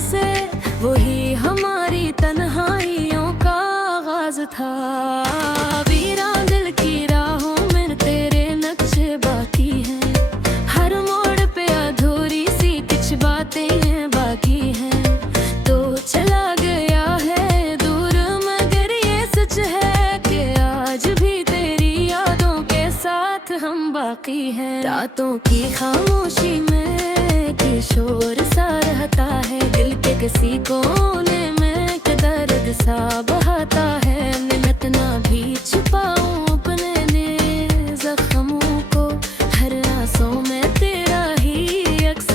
से वही हमारी तन्हाइयों का आगाज था। वीरान दिल की राहों में तेरे नक्शे बाकी हैं, हर मोड़ पे अधूरी सी कुछ बातें बाकी हैं। तो चला गया है दूर मगर ये सच है कि आज भी तेरी यादों के साथ हम बाकी हैं। रातों की खामोशी में कि शोर सा रहता है, दिल के किसी कोने में कि दर्द सा बहाता है। मिन्नत ना भी छुपाऊं अपने ने जख्मों को, हर आंसू में तेरा ही अक्स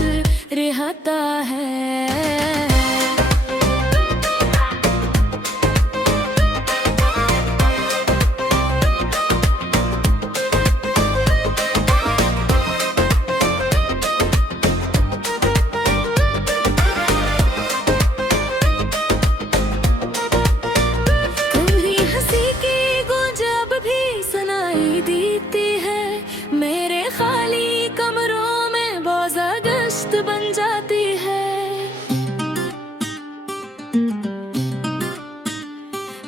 रहता है। मेरे खाली कमरों में बौज़ा गश्त बन जाती है।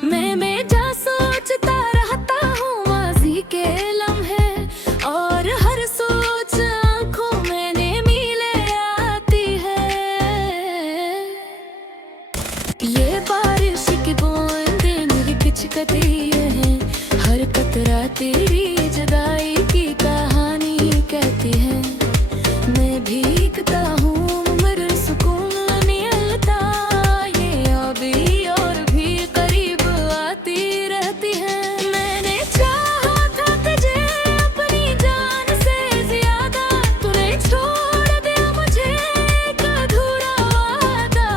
मैं जा सोचता रहता हूँ माज़ी के लम्हे, और हर सोच आँखों में मीले आती है। ये बारिश की बूंदें मेरी खिचकती हैं, हर कतरा तेरी जुदाई की कहानी कहती है। मैं भीगता हूँ मगर सुकून नहीं मिलता, ये अभी और भी करीब आती रहती है। मैंने चाहा था तुझे अपनी जान से ज्यादा, तूने छोड़ दिया मुझे एक अधूरा वादा।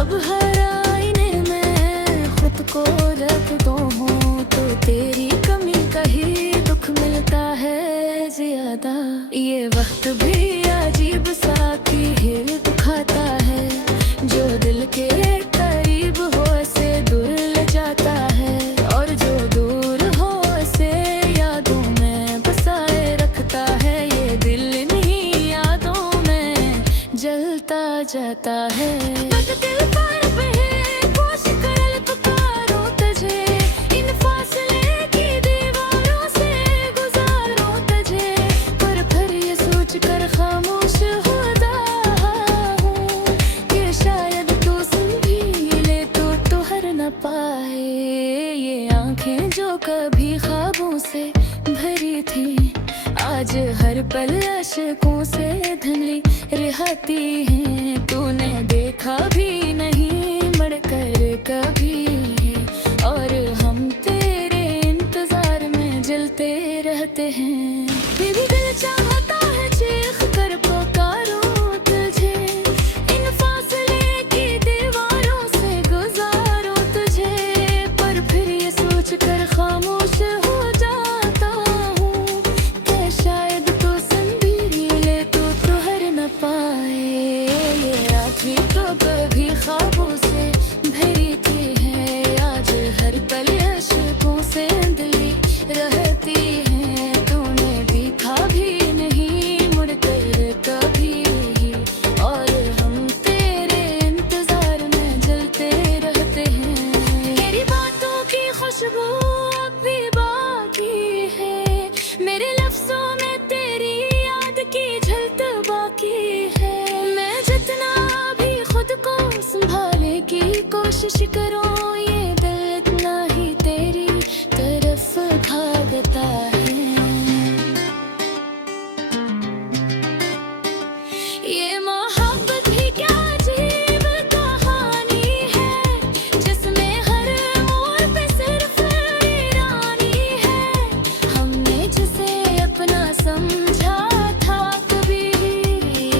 अब हर आईने में खुद को रखता हूँ तो तेरी कमी का ही दुख मिलता है ज्यादा। ये वक्त भी अजीब सा की हिल दुखाता है, जो दिल के करीब हो से दूर ले जाता है, और जो दूर हो से यादों में बसाए रखता है। ये दिल इन्हीं यादों में जलता जाता है। दिल पर पे जो कभी ख्वाबों से भरी थी, आज हर पल अशकों से धुंधली रहती है। तूने देखा भी नहीं मड़कर कभी, और हम तेरे इंतजार में जलते रहते हैं। ये भी दिल चाहता है चीख कर पुकारूं तुझे, इन फासले की दीवारों से गुजारूं तुझे, पर फिर ये सोच कर खामोश हो जाता हूँ कि शायद तो सुन भी ले तो तुहर न पाए। ये रात भी तो कभी ख्वाबों से भरी थी है, आज हर पल अशकों से धुंधली रहती है। तूने देखा भी नहीं मुड़कर कभी, और हम तेरे इंतजार में जलते रहते हैं। तेरी बातों की खुशबू अब भी बाकी है, मेरे लफ्जों में तेरी याद की झलक बाकी है। मैं जितना भी खुद को संभालने की कोशिश करूं, ये दिल इतना ही तेरी तरफ भागता है। ये मोहब्बत भी क्या अजीब कहानी है, जिसमें हर मोड़ पे सिर्फ वीरानी है। हमने जिसे अपना समझा था कभी,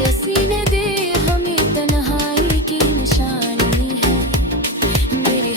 उसी ने दी हमें तन्हाई की निशानी है। मेरी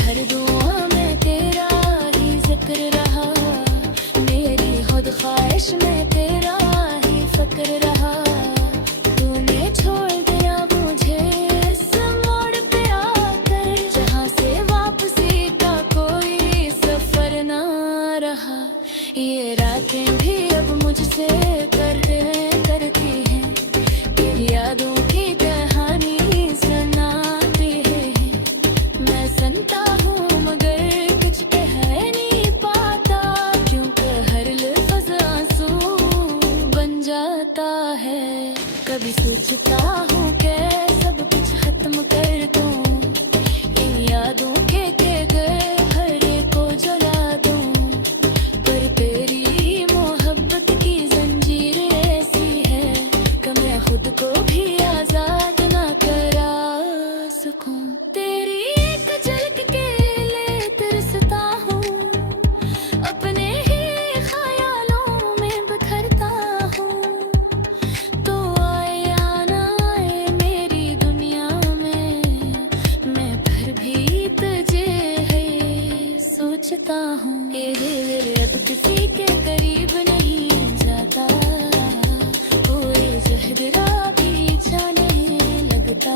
लिखता हूँ। ये दिल अब किसी के करीब नहीं जाता, कोई जहरा भी जाने लगता।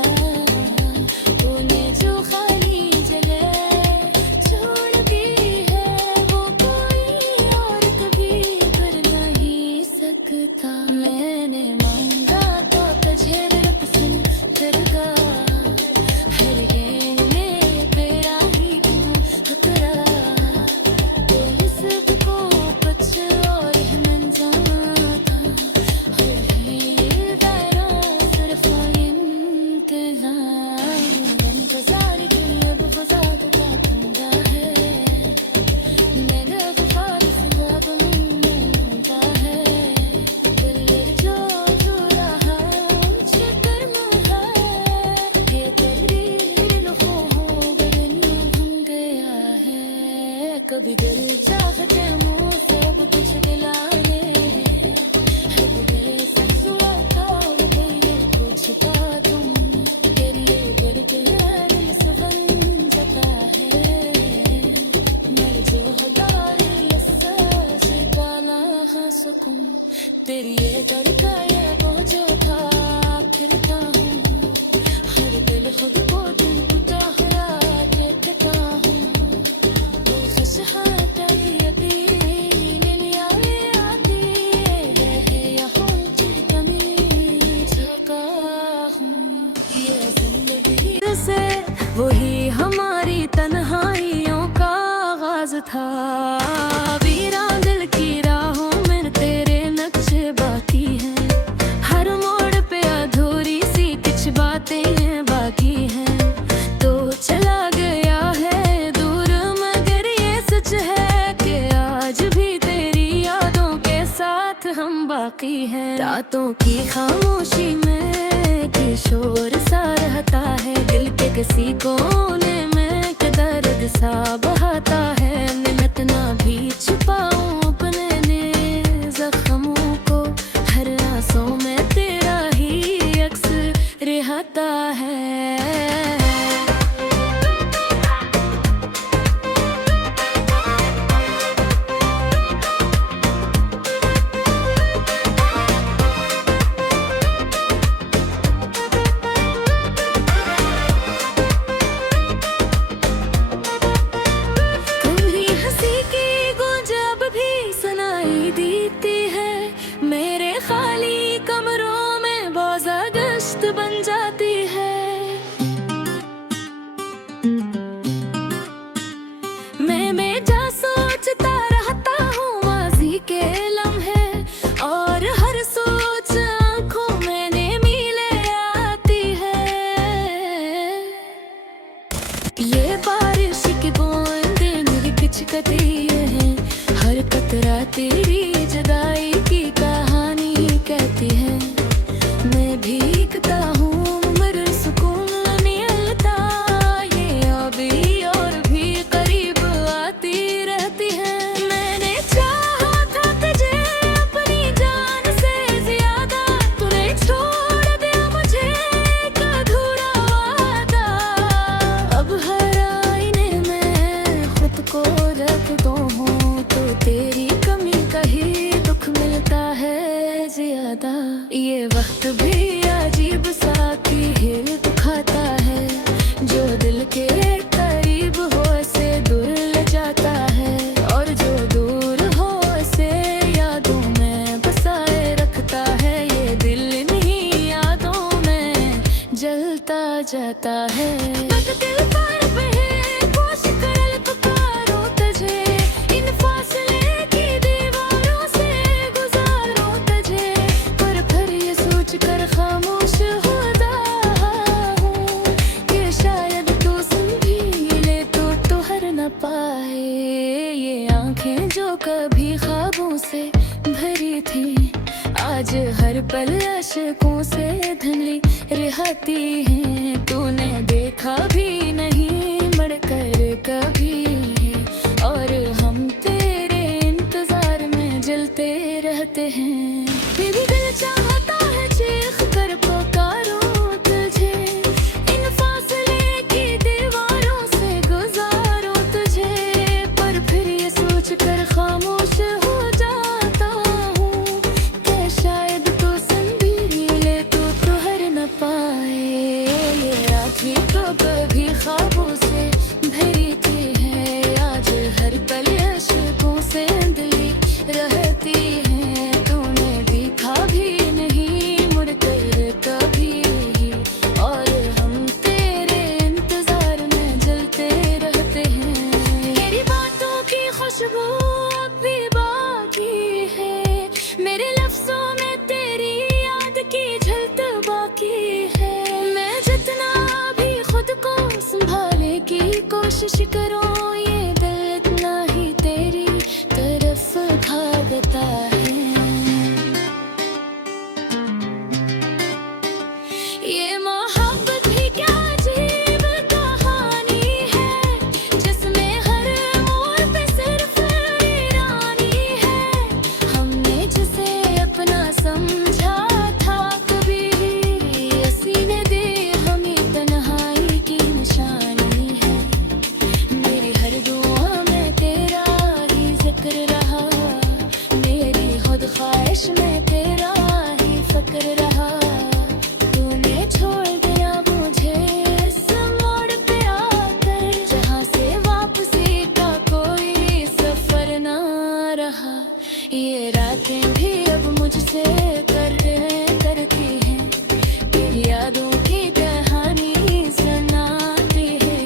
तूने जो खाली जगह छोड़ दी है वो कोई और कभी कर नहीं सकता। मैंने मांगा तो तुझे रब सुन कर गा, हर गेंद में तेरा ही तू उतरा। तेरी सबको कुछ और ही मन जाता, हर हीर दायरा सिर्फ इंतजार। इंतजार की अब वजह का पंगा है, मेरा वफार से अब मिलता है। दिल जो जो रहा मुझे करना है, ये तकदीर लम्हों बदन हम गया है। कभी दिल चाहते मुँह से अब कुछ दिलाने, कभी दिल से जुआ था वो तेरे को छुपा दूं। तेरी ये करके दिल से बन जाता है, मेरे जो हजारे एहसास डाला हाँ सुकून। तेरी ये तरीका ये वो जो था फिरता हूँ, हर दिल खुद को तुम टूटा हुआ देखता हूँ। वो खुशहाल यकीन यादें आती है, यहाँ कमी झुका हूँ। ये जिंदगी से वही हमारी तन्हाइयों का आगाज था। वीरान दिल की राहों में तेरे नक्शे बाकी हैं, हर मोड़ पे अधूरी सी कुछ बातें बाकी हैं। तो चला गया है दूर मगर ये सच है कि आज भी तेरी यादों के साथ हम बाकी हैं। रातों की खामोशी में कि शोर सा रहता है, दिल के किसी कोने में कि दर्द सा बहाता है। मिन्नत ना भी छुपाऊं अपने ने जख्मों को, हर आंसू में तेरा ही अक्स रहता है। कभी हंसी की गूंज अब भी सुनाई देती है, मेरे खाली कमरों में बाज़ गश्त बन जाती है। मैं जा सोचता रहता हूँ माजी के लम्हे, और हर सोच आँखों में मीले आती है। ये बारिश की बूंदें मेरी खिचकती हैं, हर कतरा तेरी जुदाई की कहानी कहती है। मैं भीगता हूँ मगर सुकून नहीं मिलता, ये अभी और भी करीब आती रहती है। मैंने चाहा था तुझे अपनी जान से ज्यादा, तूने छोड़ दिया मुझे एक अधूरा वादा। अब हर आईने में खुद को रखता हूँ तो तेरी कमी का ही दुख मिलता है ज्यादा। ये वक्त भी अजीब सा की हिल दुखाता है, जो दिल के करीब हो से दूर ले जाता है, और जो दूर हो से यादों में बसाए रखता है। ये दिल इन्हीं यादों में जलता जाता है। दिल पर पे कोश कर पुकारो तुझे, इन फासले की दीवारों से गुजारो तुझे, पर फिर ये सोच कर खामोश होता हूँ कि शायद तू सुन भी ले तो हर न पाए। ये आंखें जो कभी ख्वाबों से भरी थी, आज हर पल अशकों से धुंधली रहती हैं। तूने देखा भी नहीं मड़कर कभी, और हम तेरे इंतजार में जलते रहते हैं। फिर भी दिल चाहता है चीख कर पुकारूं तुझे, इन फासले की दीवारों से गुजारूं तुझे, पर फिर तो कभी ख्वाबों से भरी थी है, आज हर पल अशकों से धुली रहती है। तूने देखा भी नहीं मुड़कर कभी, और हम तेरे इंतजार में जलते रहते हैं। तेरी बातों की खुशबू अब भी बाकी है, मेरे लफ्जों में तेरी याद की झलक बाकी है। मैं जितना भी खुद को संभाले की कोशिश करूं, ये दिल इतना ही तेरी तरफ भागता है। ये मोहब्बत भी क्या अजीब कहानी है, जिसमें हर मोड़ पे सिर्फ वीरानी है। हमने जिसे अपना समझा था कभी, सीने दे हमें तन्हाई की निशानी है। मेरी हर दुआ में तेरा ही जिक्र रहा, मेरी खुद ख्वाहिश में तेरा ही फक्र रहा। तूने छोड़ दिया मुझे इस मोड़ पे आकर, जहाँ से वापसी का कोई सफर ना रहा। ये रातें भी अब मुझसे करती हैं, तेरी यादों की कहानी सुनाती है।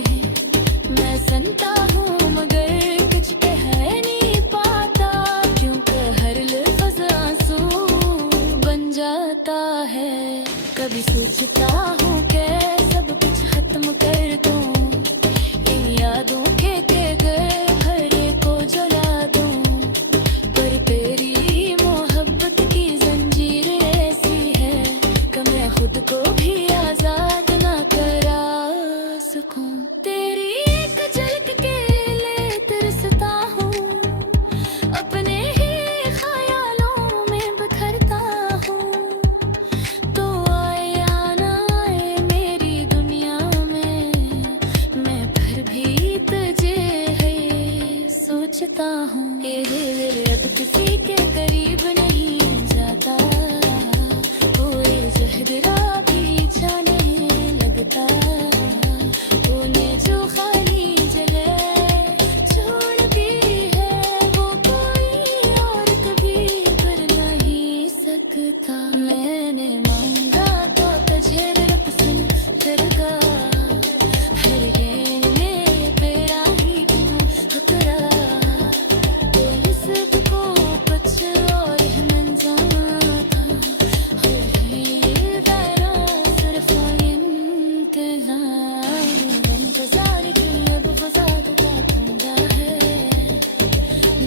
मैं सुनता हूँ मगर कुछ कह नहीं पाता, क्योंकि हर लफ्ज़ आंसू बन जाता है। कभी सोचता हूँ कि सब कुछ खत्म कर दूँ, इन यादों के घर भरे को जला दूँ, पर तेरी मोहब्बत की जंजीर ऐसी है कि मैं खुद को भी आजाद ना करा सकूं। तेरी एक झलक के लिए तरसता हूँ, अपने ही ख्यालों में बिखरता हूँ। तो आए या ना आए मेरी दुनिया में, मैं फिर भी तुझे है सोचता हूँ। ये दिल अब किसी के करीब नहीं जाता, कोई जहरा भी जाने लगता। तूने जो खाली जगह छोड़ दी है, वो कोई और कभी भर नहीं सकता। मैंने मांगा तो तुझे रब सुन कर गा, हर गेंद में तेरा ही ठुकरा। कोई सबको कुछ और मन जाता, वैरा सिर्फ इंतजार की अब फसाद का फंदा है।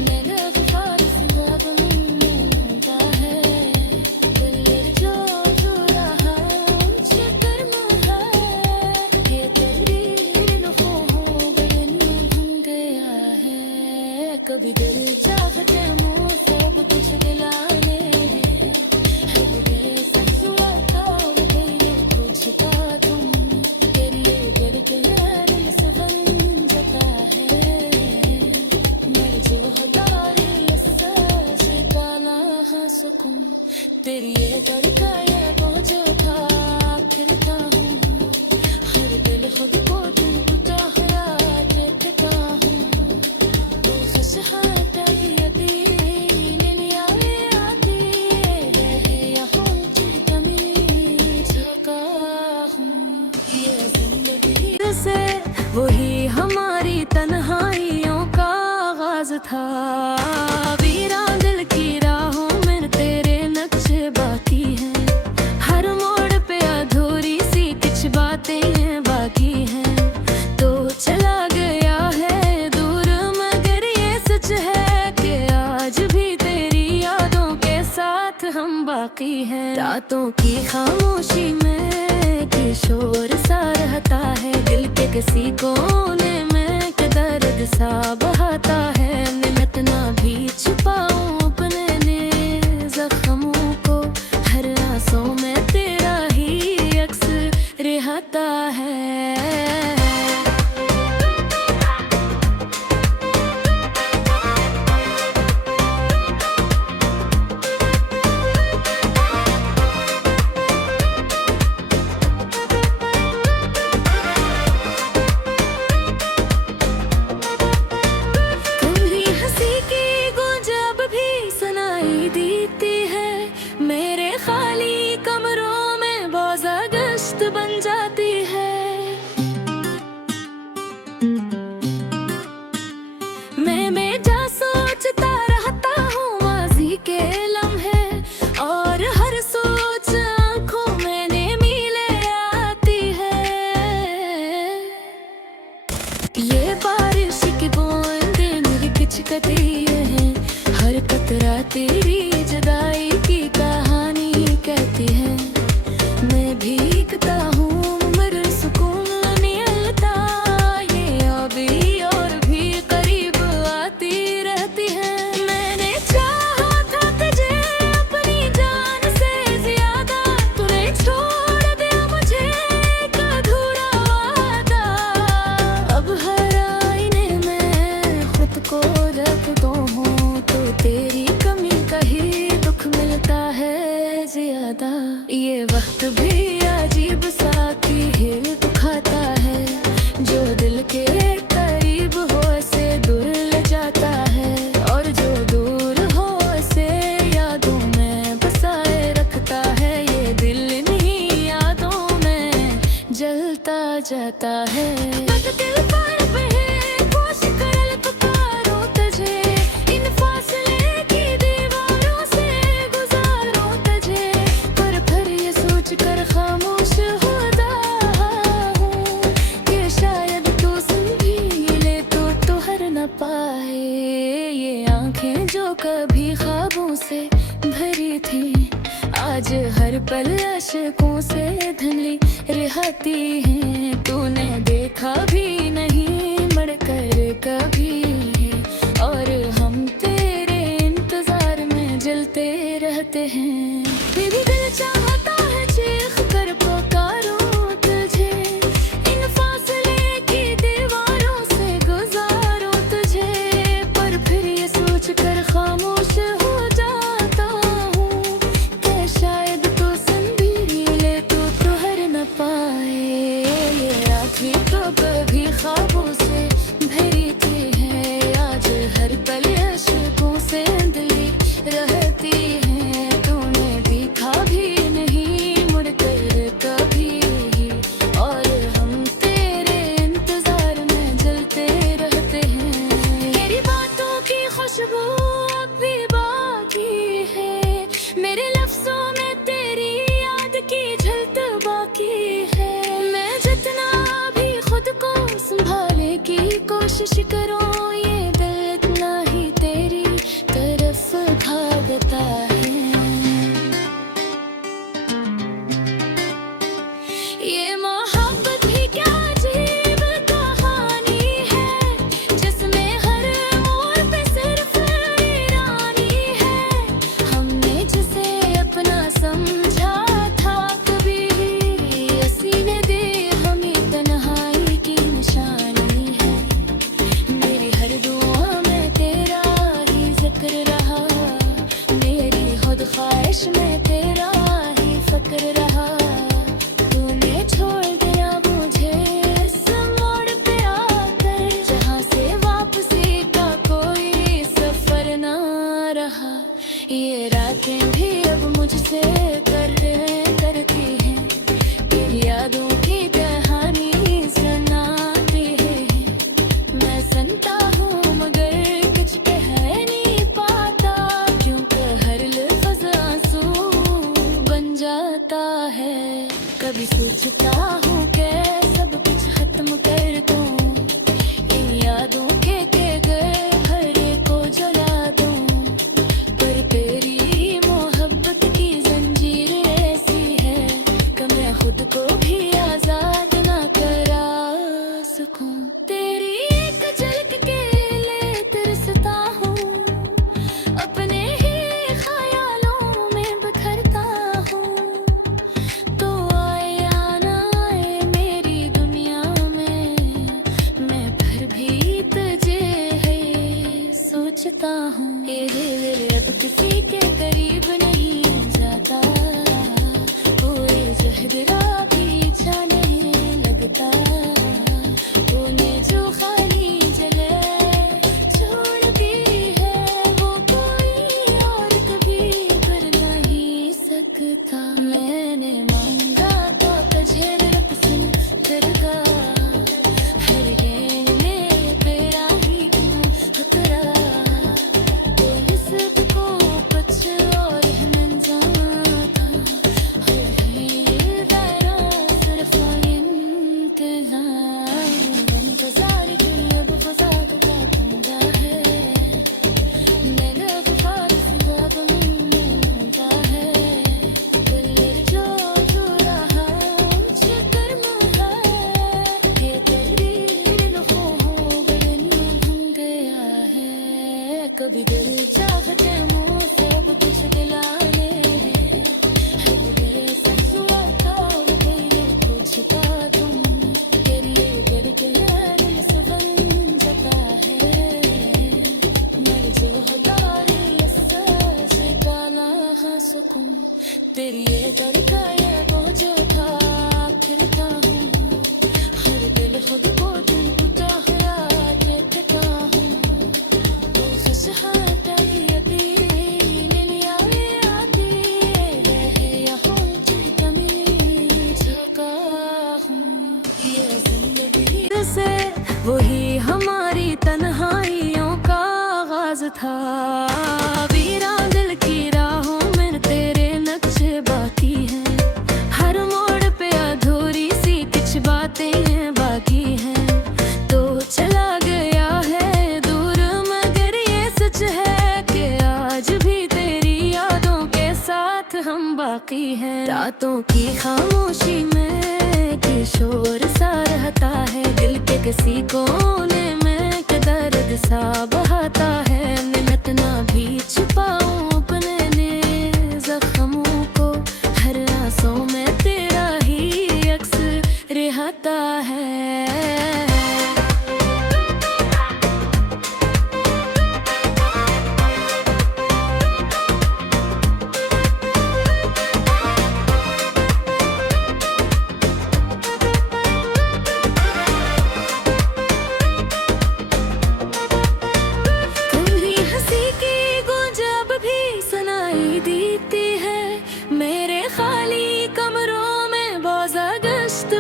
मेरा गुफार सवाब मिलता है, दिल जो रहा मुझे कर्म है। ये तेरी लुफ़ों बदन भूल गया है, कभी दिल चाहते मुँह से अब कुछ दिलाने, सच हुआ था वो तेरे को छुपा दूं। तेरी दिल के दिल से बन जाता है, मर जो हजारे एहसास डाला हाँ सुकून। तेरी ये तरीका ये पहुँच था फिरता हूँ, हर दिल खुद को तुम चाहया देखता हूँ। वो खुशहाल यकीन आए आती है, यहाँ कमी झुका हूँ। ये जिंदगी से वही हमारी तन्हाइयों का आगाज था। वीरान दिल की राहों में तेरे नक्शे बाकी हैं, हर मोड़ पे अधूरी सी कुछ बातें बाकी हैं। तो चला गया है दूर मगर ये सच है कि आज भी तेरी यादों के साथ हम बाकी हैं। रातों की खामोशी में कि शोर सा रहता है, दिल के किसी कोने में कि दर्द सा बहाता है। मैं इतना भी छुपाऊं अपने ने जख्मों को, हर आंसू में तेरा ही अक्स रहता है। हरकतें ये हैं, हर कतरा तेरी जुदाई की कहानी कहती है। मैं भीगता हूँ मगर सुकून नहीं मिलता, ये अभी और भी करीब आती रहती है। मैंने चाहा था तुझे अपनी जान से ज्यादा, तूने छोड़ दिया मुझे एक अधूरा वादा। अब हर आईने में खुद को देखता हूँ तो तेरी कमी का ही दुख मिलता है ज्यादा। ये वक्त भी अजीब सा हिल दुखाता है, जो दिल के करीब हो से दूर ले जाता है, और जो दूर हो से यादों में बसाए रखता है। ये दिल इन्हीं यादों में जलता जाता है। दिल पर पे कोश कर पुकारो तुझे, इन फासले की दीवारों से गुजारो तुझे, पर फिर ये सोच कर खामोश होता हूँ कि शायद तू सुन भी ले तो तुहर न पाए। ये आंखें जो कभी ख्वाबों से भरी थी, आज हर पल अशकों से धुंधली रहती हैं। तूने देखा भी नहीं मुड़कर कभी, और हम तेरे इंतजार में जलते रहते हैं। फिर भी दिल चाहता है चीख कर पुकारूं तुझे, इन फासले की दीवारों से गुजारूं तुझे, पर फिर ये सोच कर खामोश हो जाता हूँ कि शायद तू सुन भी ले तो तुहर न पाए। ये आखिरी तो कभी ख्वाबों से भरी थी है, आज हर पल अशकों से धुंधली रहती है। तूने देखा भी नहीं मुड़कर कभी, और हम तेरे इंतजार में जलते रहते हैं। तेरी बातों की खुशबू अब भी बाकी है, मेरे लफ्जों में तेरी याद की झलक बाकी है। मैं जितना भी खुद को संभाले की कोशिश करूं, ये दिल इतना ही तेरी तरफ भागता है। ये मोहब्बत भी क्या अजीब कहानी है, जिसमें हर मोड़ पे सिर्फ वीरानी है। हमने जिसे अपना समझा था कभी, उसी ने दी हमें तन्हाई की निशानी है। मेरी हर दुआ में तेरा ही जिक्र रहा, मेरी खुद ख्वाहिश में तेरा ही फक्र रहा। तूने छोड़ दिया मुझे इस मोड़ पे आकर, जहाँ से वापसी का कोई सफर ना रहा। ये रातें भी अब मुझसे करती हैं, तेरी यादों की कहानी सुनाती है। मैं सुनता हूँ मगर कुछ कह नहीं पाता, क्योंकि हर लफ्ज़ आंसू बन जाता है। कभी सोचता हूँ कि सब कुछ खत्म कर दूँ, इन यादों के गए हर एक को जला दूँ, पर तेरी मोहब्बत की जंजीर ऐसी है कि मैं खुद को भी आजाद ना करा सकूं। तेरी एक झलक के लिए तरसता हूँ, अपने ही ख्यालों में बिखरता हूँ। तो आए या ना आए मेरी दुनिया में, मैं फिर भी तुझे है सोचता हूँ। ये दिल अब किसी के करीब नहीं जाता, कोई जहरा भी जाने लगता। तूने जो खाली जगह छोड़ दी है, वो कोई और कभी भर नहीं सकता। मैंने मांगा तो तुझे रब सुन कर का, हर गेंद में तेरा ही खतरा। कोई सबको कुछ और मन जाता, हर हीर दायरा सिर्फ इंतजार। बाजार की अब फसाद का पंगा है, कभी दिल चाहते मुँह सब कुछ दिलाने है तेरे ससुआ था तेरे कुछ का तुम तेरी करके दिल सवन जाता है मर जो हजारे से काला हाँ सुकून तेरी ये तरीका ये वो जो था फिर था हूँ हर दिल खुद को तुम टूटा हुआ देखता हूँ वही हमारी तन्हाइयों का आगाज था वीरान दिल की राहों में तेरे नक्शे बाकी हैं हर मोड़ पे अधूरी सी कुछ बातें बाकी हैं तो चला गया है दूर मगर ये सच है कि आज भी तेरी यादों के साथ हम बाकी हैं रातों की खामोशी में किशोर सा रहता है दिल के किसी कोने में के दर्द सा बहाता है मिन्नत ना भी छुपाऊं अपने ने जख्मों को हर आंसू में तेरा ही अक्स रहता है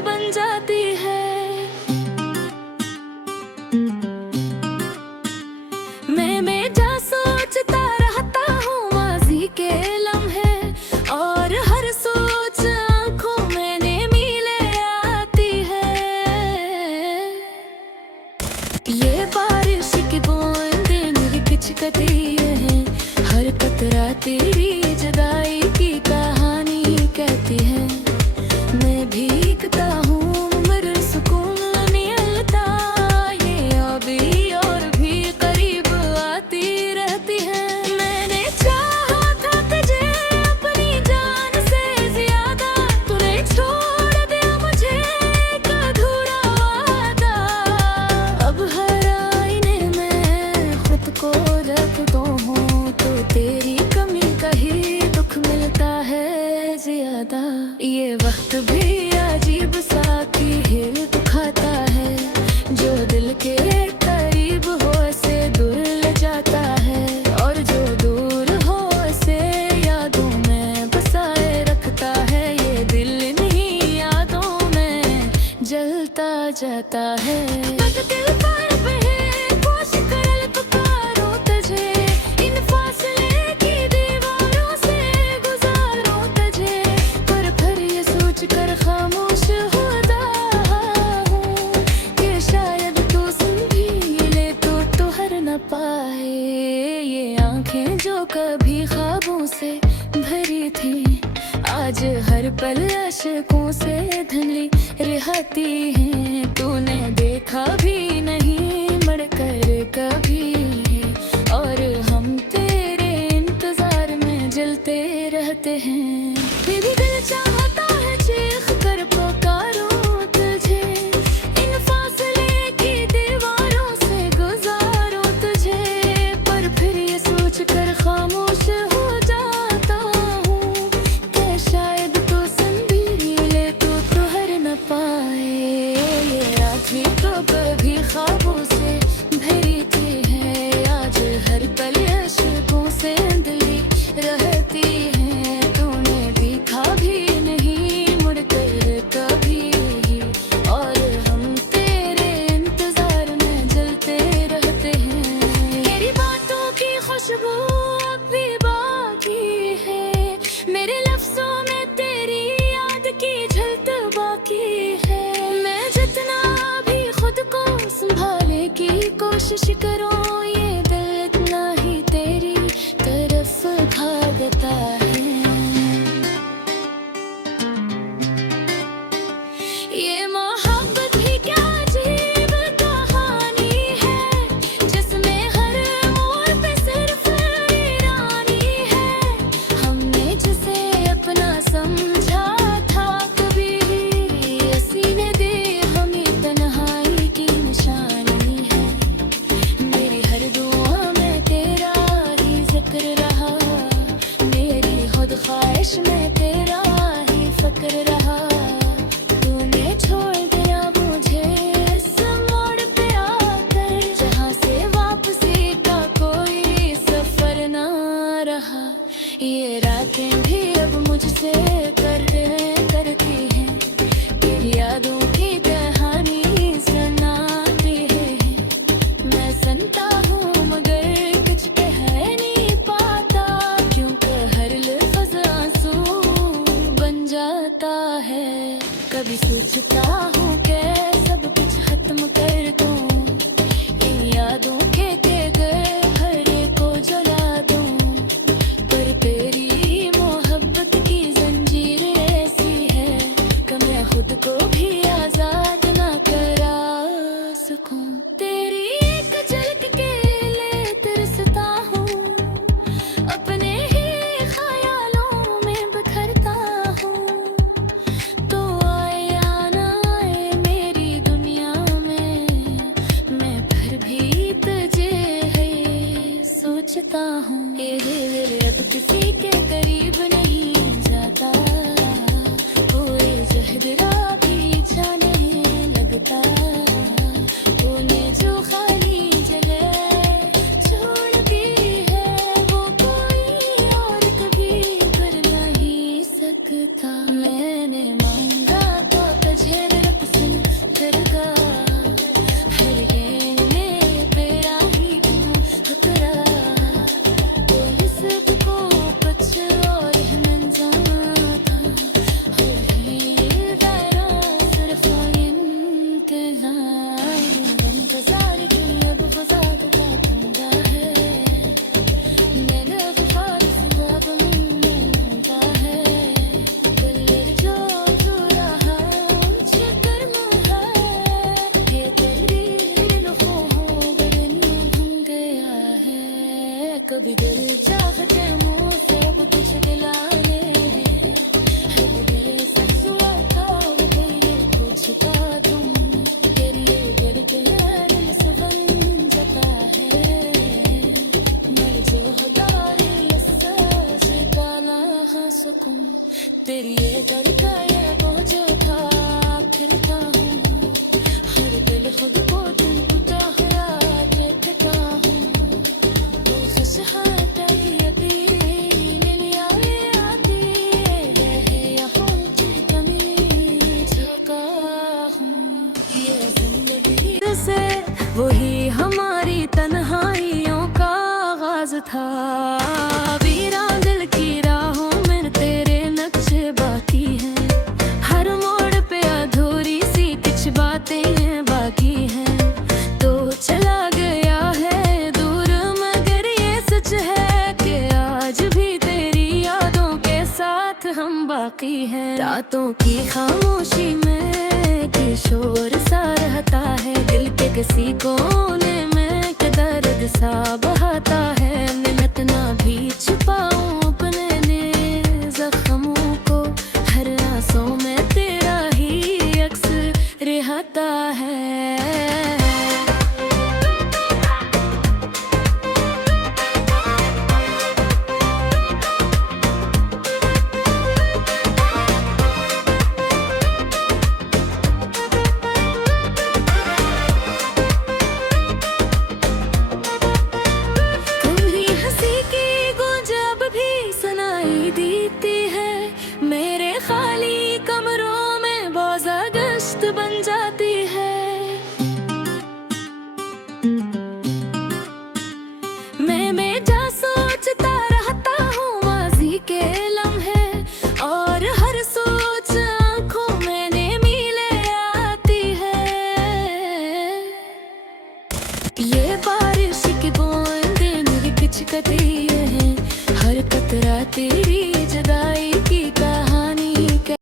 बन जाती है मैं जा सोचता रहता हूँ माजी के लम्हे और हर सोच आँखों मैंने मिले आती है ये बारिश की बूंदें मेरी खिचकती हैं हर कतरा तेरी जुदाई की कहानी कहती है मैं भीगता हूँ मगर सुकून नहीं मिलता ये अभी और भी करीब आती रहती है मैंने चाहा था तुझे अपनी जान से ज्यादा तूने छोड़ दिया मुझे एक अधूरा वादा अब हर आईने में खुद को देखता हूँ तो तेरी कमी का ही दुख मिलता है ज्यादा ये वक्त भी अजीब सा की हिल दुखाता है जो दिल के करीब हो से दूर ले जाता है और जो दूर हो से यादों में बसाए रखता है ये दिल इन्हीं यादों में जलता जाता है दिल पर पे कोश कर पुकारो तुझे इन फासले की दीवारों से गुजारो तुझे पर फिर ये सोच कर खामोश होता हूँ कि शायद तू सुन भी ले तो हर न पाए ये आंखें जो कभी ख्वाबों से भरी थी आज हर पल अशकों से धुंधली रहती हैं तूने देखा भी नहीं मड़कर कभी और हम तेरे इंतजार में जलते रहते हैं फिर भी दिल चाहता है चीख कर पुकारूं तुझे इन फासले की दीवारों से गुजारूं तुझे पर फिर ये सोच कर खामोश हो जाता हूँ कि शायद तू सुन भी ले तो हर न पाए ये रात भी तो कभी ख्वाबों से भरी थी है आज हर पल अशकों से धुंधली रहती है तूने देखा भी नहीं मुड़कर कभी और हम तेरे इंतजार में जलते रहते हैं तेरी बातों की खुशबू अब भी बाकी है मेरे लफ्जों में तेरी याद की झलक बाकी है मैं जितना भी खुद को संभाले की कोशिश करूं ये दिल इतना ही तेरी तरफ भागता है ये मोहब्बत भी क्या अजीब कहानी है जिसमें हर मोड़ पे सिर्फ सकूं। तेरी एक झलक के लिए तरसता हूँ, अपने ही ख्यालों में बिखरता हूँ। तो आए या ना आए मेरी दुनिया में, मैं फिर भी तुझे है सोचता हूँ। ये दिल अब किसी के करीब नहीं जाता, कोई जहरा भी जाने लगता। तूने जो खाली जगह छोड़ दी है, वो कोई और कभी कर नहीं सकता। मैंने मांगा तो तुझे मेरा पसंद करगा, हर गेंद में तेरा ही क्यों ठुकरा। कोई सबको कुछ और है मिल जाता, हर दायरा सिर्फ इंतजार की अब फसाद का पंगा है। मेरा फारस अब मिलता है, दिल जो रहा मुझे करना है। ये तेरी लम्हों बदन घूम गया है। कभी दिल चाहते मुँह से अब कुछ दिलाने, तेरी ये तरीका ये बोझ उठा फिरता हूँ, हर दिल खुद को तुम टुकड़ा देखता हूँ। वो खुशहाल यकीन आती रहे यहाँ की कमी झुका हूँ। ये जिंदगी से वही हमारी तन्हाइयों का आगाज था। वीरान दिल की राहों में तेरे नक्शे बाकी हैं, हर मोड़ पे अधूरी सी कुछ बातें बाकी हैं। तो चला गया है दूर मगर ये सच है कि आज भी तेरी यादों के साथ हम बाकी हैं। रातों की खामोशी में किशोर सा रहता है, दिल के किसी कोने में दर्द सा बहाता है। मिन्नत ना भी छुपाऊं अपने ने जख्मों को, हर आंसू में तेरा ही अक्स रहता है। मेरे खाली कमरों में बाज़ा गश्त बन जाती है। मैं जा सोचता रहता हूँ माज़ी के लम्हे, और हर सोच आँखों में मिले आती है। ये